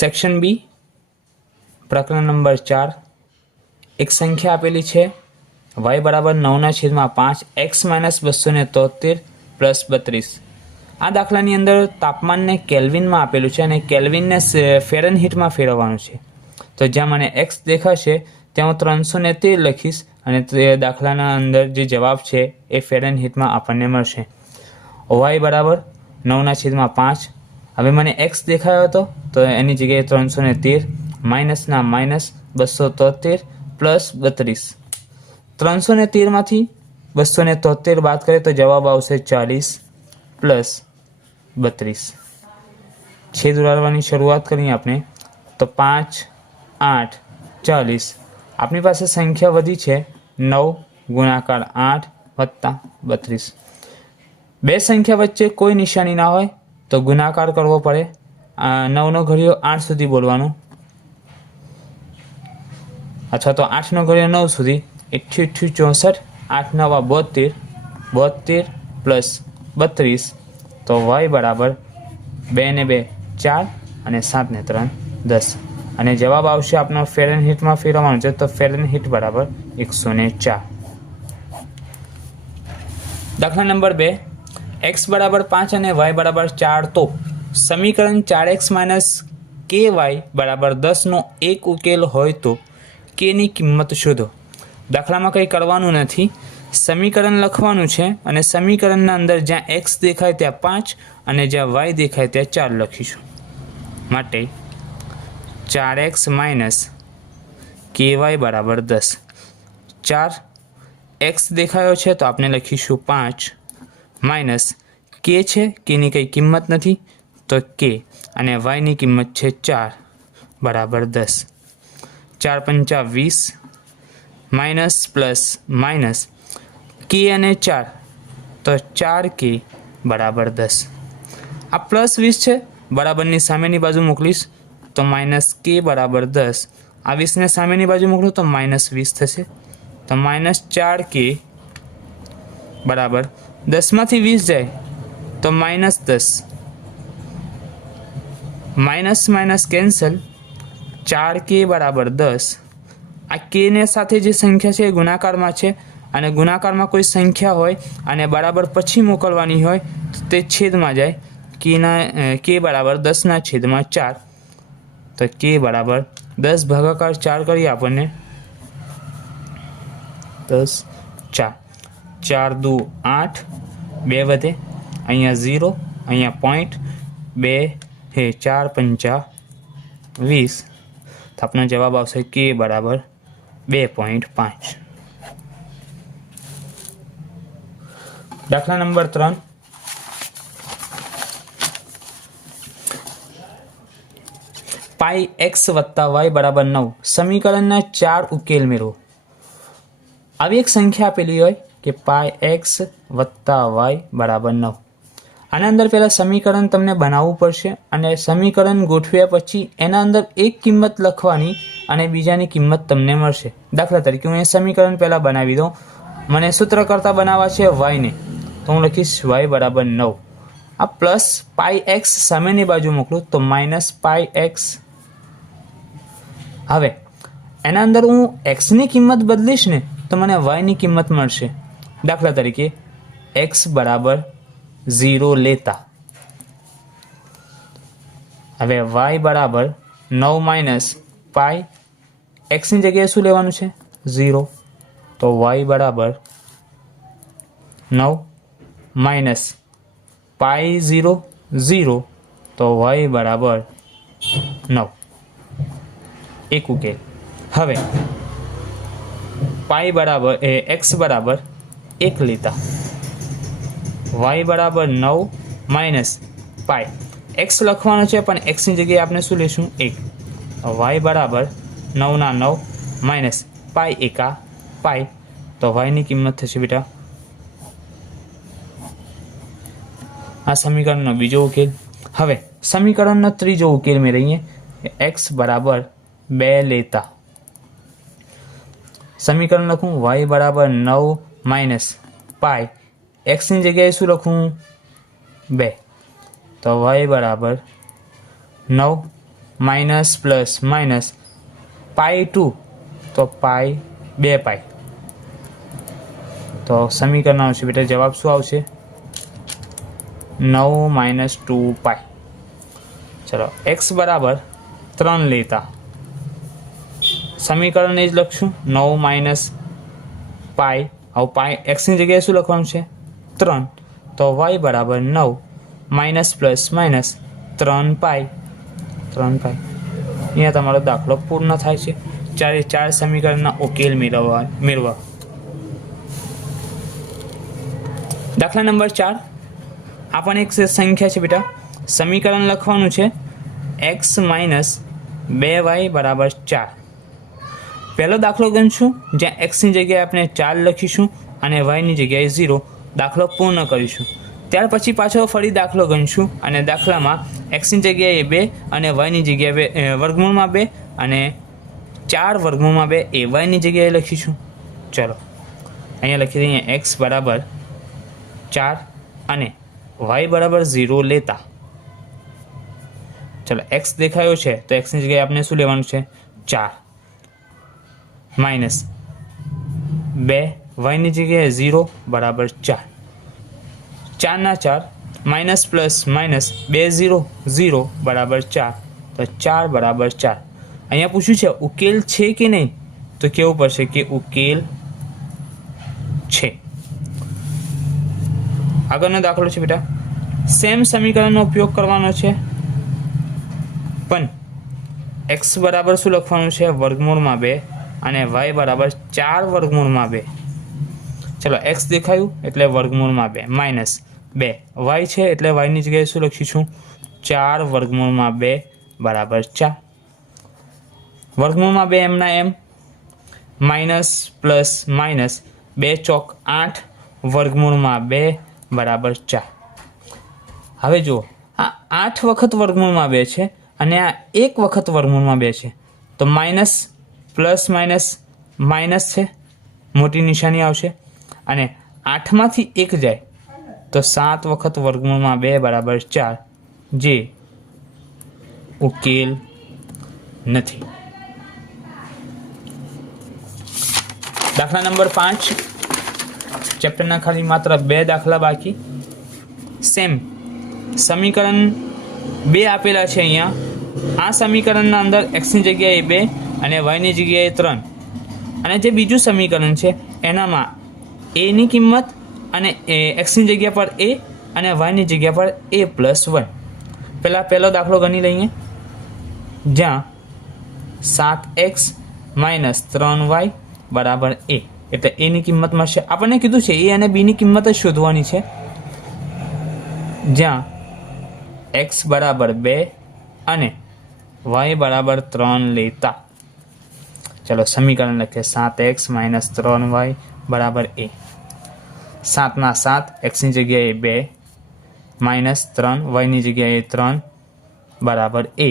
Section B પ્રકરણ number 4 એક સંખ્યા આપેલી છે y બરાબર 9/5 x માઇનસ 273 પ્લસ 32। આ દાખલાની અંદર તાપમાનને કેલ્વિનમાં આપેલું છે અને કેલ્વિનને ફેરનહીટમાં ફેરવવાનું છે। તો જ્યાં મને x દેખાશે ત્યાં હું 313 લખીશ અને તે દાખલાના અંદર જે જવાબ છે એ ફેરનહીટમાં આપણને મળશે। y બરાબર 9/5। હવે મને x દેખાયો હતો તો એની જગ્યાએ 313 માઇનસના માઇનસ 273 પ્લસ 32। 313માંથી 273 બાદ કરીએ તો જવાબ આવશે 40 પ્લસ 32। છેદ ઉડાડવાની શરૂઆત કરીએ આપણે તો 5, 8, 40। આપણી પાસે સંખ્યા વધી છે 9 ગુણાકાર 8 વત્તા 32। બે સંખ્યા વચ્ચે કોઈ નિશાની ના હોય તો ગુણાકાર કરવો પડે। 9નો ઘડિયો 8 સુધી બોલવાનું અથવા તો 8નો ઘડિયો 9 સુધી। 88 64 8 9 72 72 પ્લસ 32 તો y બરાબર 2 ને 2 4 અને 7 ને 3 10 અને જવાબ આવશે આપનો ફેરનહીટમાં ફેરવવાનો છે તો ફેરનહીટ બરાબર 104। દાખલા નંબર 2 x બરાબર 5 અને y બરાબર 4 તો સમીકરણ 4x માઇનસ ky બરાબર 10નો એક ઉકેલ હોય તો k ની કિંમત શોધો। દાખલામાં કંઈ કરવાનું નથી, સમીકરણ લખવાનું છે અને સમીકરણના અંદર જ્યાં x દેખાય ત્યાં 5 અને જ્યાં y દેખાય ત્યાં 4 લખીશું। માટે 4x માઇનસ ky બરાબર 10। 4 x દેખાયો છે તો આપણે લખીશું 5 માઇનસ k છે, kની કંઈ કિંમત નથી તો k અને yની કિંમત છે 4 બરાબર 10। 4 પંચા 20 માઇનસ પ્લસ માઇનસ k અને 4 તો 4k બરાબર 10। આ પ્લસ 20 છે, બરાબરની સામેની બાજુ મોકલીશ તો માઇનસ k બરાબર 10। આ 20ને સામેની બાજુ મોકલું તો માઇનસ 20 થશે તો માઇનસ 4k બરાબર 10માંથી 20 જાય તો minus 10 minus minus cancel 4k બરાબર 10। આ k ને સાથે જે સંખ્યા છે એ ગુણાકારમાં છે અને ગુણાકારમાં કોઈ સંખ્યા હોય અને બરાબર પછી મોકલવાની હોય તો તે છેદમાં જાય। k બરાબર 10ના છેદમાં 4 તો k બરાબર 10 ભાગાકાર 4 કરીએ આપણને 10 4 4 દુ 8 2 વધે અહીંયા 0 અહીંયા પોઈન્ટ 2 હે 4 પંચા 20 તો આપણો જવાબ આવશે k બરાબર 2.5। દાખલા નંબર 3 પાઈ x વત્તા y બરાબર 9 સમીકરણના 4 ઉકેલ મેળવો। આવી એક સંખ્યા આપેલી હોય કે પાઈ x વત્તા y બરાબર 9। આના અંદર પહેલાં સમીકરણ તમને બનાવવું પડશે અને સમીકરણ ગોઠવ્યા પછી એના અંદર એક કિંમત લખવાની અને બીજાની કિંમત તમને મળશે। દાખલા તરીકે હું એ સમીકરણ પહેલાં બનાવી દઉં। મને સૂત્ર કરતાં બનાવવા છે yને તો હું લખીશ y બરાબર 9। આ પ્લસ પાઈ x સામેની બાજુ મોકલું તો માઇનસ પાઈ x। હવે એના અંદર હું xની કિંમત બદલીશ ને તો મને yની કિંમત મળશે। દાખલા તરીકે x બરાબર 0 લેતા હવે y બરાબર 9 માઇનસ પાઈ xની જગ્યાએ શું લેવાનું છે 0 તો y બરાબર 9 માઇનસ પાઈ 0 0 તો y બરાબર 9 એક ઉકેલ। હવે પાઈ બરાબર x બરાબર 1 લેતા y બરાબર 9 માઇનસ પાઈ x લખવાનું છે પણ xની જગ્યાએ આપણે શું લઈશું 1 y બરાબર 9ના 9 માઇનસ પાઈ એકા પાઈ તો yની કિંમત થશે બેટા આ સમીકરણનો બીજો ઉકેલ। હવે સમીકરણનો ત્રીજો ઉકેલ મેળવીએ x બરાબર 2 લેતા સમીકરણ લખું y બરાબર 9 માઇનસ પાઈ एक्सની જગ્યાએ શું લખું 2 તો y બરાબર 9 માઇનસ પ્લસ માઇનસ પાઈ 2 તો પાઈ 2 પાઈ. તો સમીકરણ આવશે બેટા જવાબ શું આવશે 9 માઇનસ 2 પાઈ. ચલો x બરાબર 3 લેતા સમીકરણ એ જ લખશું 9 માઇનસ પાઈ. હવે પાઈ એક્સની જગ્યાએ શું લખવાનું છે 3 તો y બરાબર 9 માઇનસ પ્લસ માઇનસ 3 પાઈ. અહીંયા તમારો દાખલો પૂર્ણ થાય છે. ચારે ચાર સમીકરણના ઉકેલ મેળવવા. દાખલા નંબર 4 આપણને એક સંખ્યા છે બેટા સમીકરણ લખવાનું છે x માઇનસ 2y બરાબર 4. પહેલો દાખલો ગણશું જ્યાં એક્સની જગ્યાએ આપણે 4 લખીશું અને વાયની જગ્યાએ 0 દાખલો પૂર્ણ કરીશું. ત્યાર પછી પાછો ફરી દાખલો ગણશું અને દાખલામાં એક્સની જગ્યાએ 2 અને વાયની જગ્યાએ વર્ગમૂળમાં 2 અને 4 વર્ગમૂળમાં 2 એ વાયની જગ્યાએ લખીશું. ચલો અહીંયા લખી દઈએ એક્સ બરાબર 4 અને વાય બરાબર 0 લેતા. ચલો એક્સ દેખાયો છે તો એક્સની જગ્યાએ આપણે શું લેવાનું છે 4 માઇનસ 2 વાયની જગ્યાએ 0 બરાબર 4. 4 ના 4 માઇનસ પ્લસ માઇનસ 2 0 0 બરાબર 4 તો 4 બરાબર 4. અહીંયા પૂછ્યું છે ઉકેલ છે કે નહીં તો કેવું પડશે કે ઉકેલ છે. આગળનો દાખલો છે બેટા સેમ સમીકરણનો ઉપયોગ કરવાનો છે પણ x બરાબર શું લખવાનું છે વર્ગમૂળમાં 2 અને y બરાબર 4 વર્ગમૂળમાં 2. ચલો x દેખાયું એટલે વર્ગમૂળમાં 2 માઇનસ 2 y છે એટલે yની જગ્યાએ શું લખીશું 4 વર્ગમૂળમાં 2 બરાબર 4. વર્ગમૂળમાં 2 એમના એમ માઇનસ પ્લસ માઇનસ 2 ચોક 8 વર્ગમૂળમાં 2 બરાબર 4. હવે જુઓ આ 8 વખત વર્ગમૂળમાં 2 છે અને આ 1 વખત વર્ગમૂળમાં 2 છે તો માઇનસ પ્લસ માઇનસ માઇનસ છે મોટી નિશાની આવશે અને 8માંથી 1 જાય તો 7 વખત વર્ગમૂળમાં 2 બરાબર 4 જે ઉકેલ નથી. દાખલા નંબર 5 ચેપ્ટરના ખાલી માત્ર 2 દાખલા બાકી. સેમ સમીકરણ 2 આપેલા છે અહીંયા. આ સમીકરણના અંદર એક્સની જગ્યાએ 2 અને વાયની જગ્યાએ 3 અને જે બીજું સમીકરણ છે એનામાં એની કિંમત અને એક્સની જગ્યા પર એ અને વાયની જગ્યા પર a + 1. પહેલો દાખલો ગણી લઈએ જ્યાં 7x - 3y બરાબર a એટલે એની કિંમત મળશે. આપણને કીધું છે એ અને બીની કિંમત જ શોધવાની છે. જ્યાં x બરાબર 2 અને y બરાબર 3 લેતા. ચલો સમીકરણ લખીએ 7x - 3y બરાબર a. 7 ના 7 એક્સની જગ્યાએ 2 માઇનસ 3 વાયની જગ્યાએ 3 બરાબર a.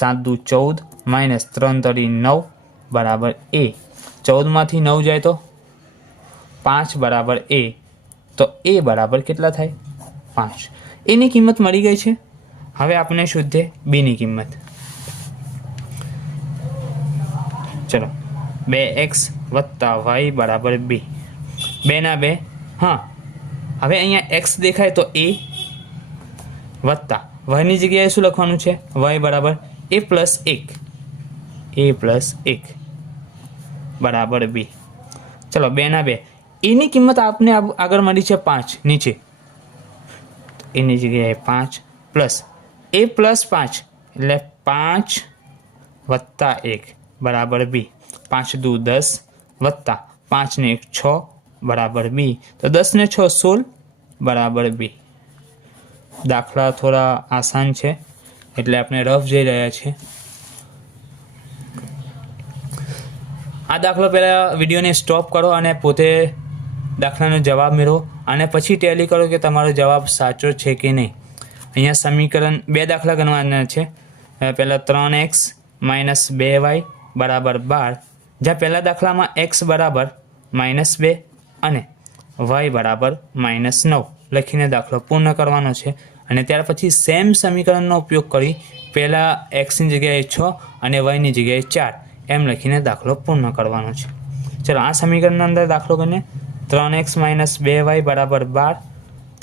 7 દુ 14 માઇનસ 3 તરી 9 બરાબર a. 14માંથી 9 જાય તો 5 બરાબર a. તો a બરાબર કેટલા થાય 5. એની કિંમત મળી ગઈ છે. હવે આપણે શોધીએ બીની કિંમત. ચલો 2x + y બરાબર 2. 2 ના 2 હા. હવે અહીંયા x દેખાય તો a વત્તા yની જગ્યાએ શું લખવાનું છે y બરાબર a + 1 બરાબર 2. ચલો 2 ના 2 એની કિંમત આપને આગળ મળી છે 5 નીચે. એની જગ્યાએ 5 પ્લસ a + 5 એટલે 5 વત્તા 1 બરાબર 2. 5 દુ 10 વત્તા 5 ને 1 6 બરાબર 2. તો 10 ને 6 16 બરાબર 2. દાખલા થોડા આસાન છે એટલે આપણે રફ જઈ રહ્યા છીએ. આ દાખલો પહેલાં વિડીયોને સ્ટોપ કરો અને પોતે દાખલાનો જવાબ મેળવો અને પછી ટેલી કરો કે તમારો જવાબ સાચો છે કે નહીં. અહીંયા સમીકરણ 2 દાખલા ગણવાના છે. પહેલાં 3x - 2y બરાબર 12. જ્યાં પહેલા દાખલામાં x બરાબર -2 અને y બરાબર -9 લખીને દાખલો પૂર્ણ કરવાનો છે અને ત્યાર પછી સેમ સમીકરણનો ઉપયોગ કરી પહેલાં એક્સની જગ્યાએ 6 અને વાયની જગ્યાએ 4 એમ લખીને દાખલો પૂર્ણ કરવાનો છે. ચલો આ સમીકરણના અંદર દાખલો કરીને 3x - 2y = 12,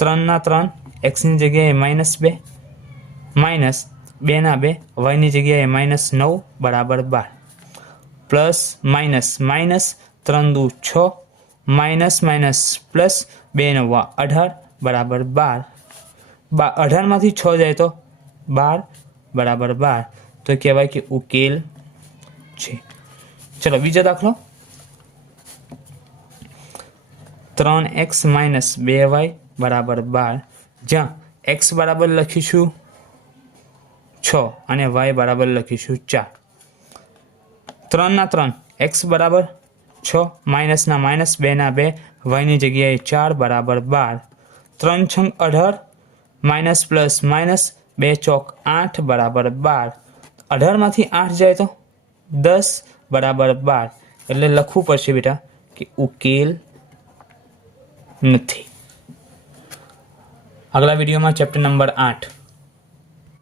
3 3 એક્સની જગ્યાએ -2 માઇનસ 2 2 વાયની જગ્યાએ -9 બરાબર 12 પ્લસ માઇનસ માઇનસ 3 દુ 6 માઇનસ માઇનસ પ્લસ 2 9 18 બરાબર 12. 18માંથી 6 જાય તો 12 બરાબર 12, તો કહેવાય કે ઉકેલ છે. ચલો બીજો દાખલો 3x - 2y = 12, જ્યાં x બરાબર લખીશું 6 અને y બરાબર લખીશું 4. 3 3 x બરાબર 6 માઇનસ ના માઇનસ 2 ના 2 વાયની જગ્યાએ 4 બરાબર 12. 3 6 18 માઇનસ પ્લસ માઇનસ 2 ચોક 8 બરાબર 12. 18માંથી 8 જાય તો 10 બરાબર 12, એટલે લખવું પડશે બેટા કે ઉકેલ નથી. આગલા વિડીયોમાં ચેપ્ટર નંબર 8